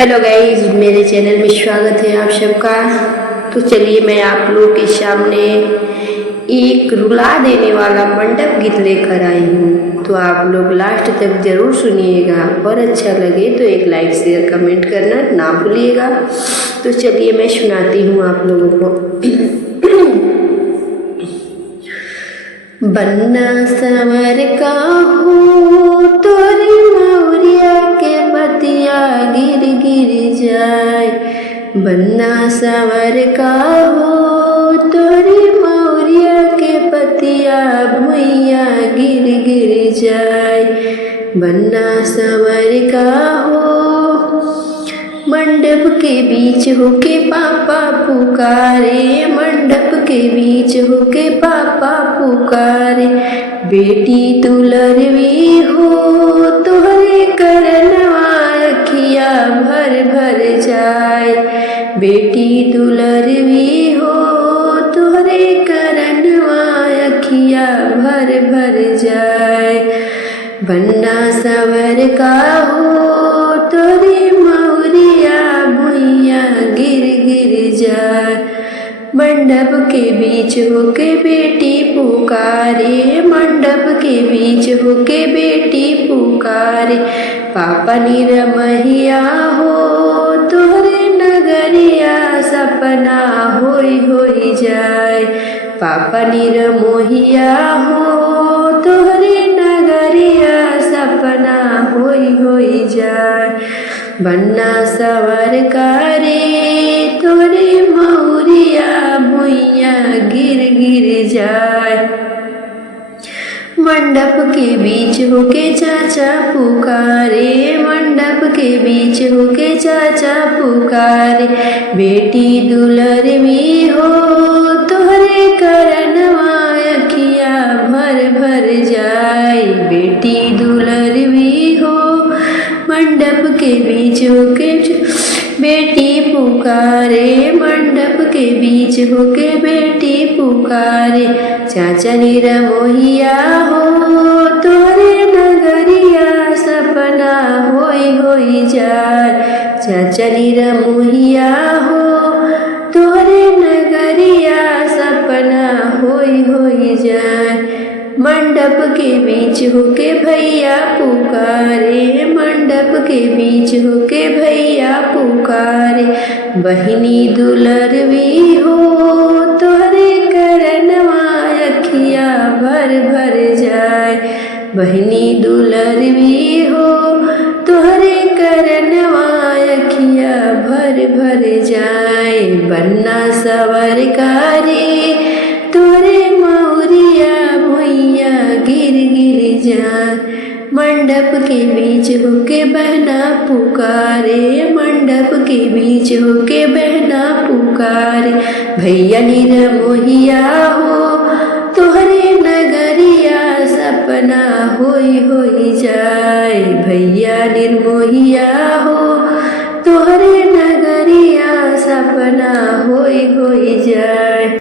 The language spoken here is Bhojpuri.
हेलो गाइस, मेरे चैनल में स्वागत है आप सबका। तो चलिए मैं आप लोग के सामने एक रुला देने वाला मंडप गीत लेकर आई हूँ। तो आप लोग लास्ट तक जरूर सुनिएगा और अच्छा लगे तो एक लाइक शेयर कमेंट करना ना भूलिएगा। तो चलिए मैं सुनाती हूँ आप लोगों को। बन्ना संवर का हो तोरी मौरिया के पतिया गिर गिर जाए। बन्ना संवर का हो तोरी मौरिया के पतिया भुइया गिर गिर जाए। बन्ना संवर का हो मंडप के बीच होके पापा पुकारे। मंडप के बीच होके पापा पुकारे। बेटी दुलरवी हो तोहरे करनवा अखिया भर भर जाए। बेटी दुलरवी हो तोहरे करनवा अखिया भर भर जाए। बन्ना संवर का हो तोरी गिर गिर जाए। मंडप के बीच होके बेटी पुकारे। मंडप के बीच होके बेटी पुकारे। पापा निरमहिया हो तोहरे नगरिया सपना होई होई जाए। पापा निरमोहिया हो तोहरे नगरिया सपना होई होई जाए। बन्ना संवर का रे तोरे मौरिया भुइया गिर गिर जाए। मंडप के बीच होके चाचा पुकारे। मंडप के बीच होके चाचा पुकारे। बेटी दुलरवी हो तोहरे करनवा अखिया भर भर जाए। बेटी दुलरवी हो मंडप के बीच होके बेटी पुकारे। मंडप के बीच होके बेटी पुकारे। चाचा निरमोहिया हो तोरे नगरिया सपना होई होई जाए। चाचा निरमोहिया हो तोरे नगरिया सपना होई होई जाए। मंडप के बीच होके भैया पुकारे। मंडप के बीच होके भैया पुकारे। बहिनी दुलरवी हो तोहरे करनवा अखिया भर भर जाए। बहिनी दुलरवी हो तोहरे करनवा अखिया भर भर जाए। बन्ना संवर का रे तोरे मौरिया भुइया गिर गिर जाए। मंडप के बीच होके बहना पुकारे। मंडप के बीच होके बहना पुकारे। भैया निरमोहिया हो तोहरे नगरिया सपना होई होई जाए।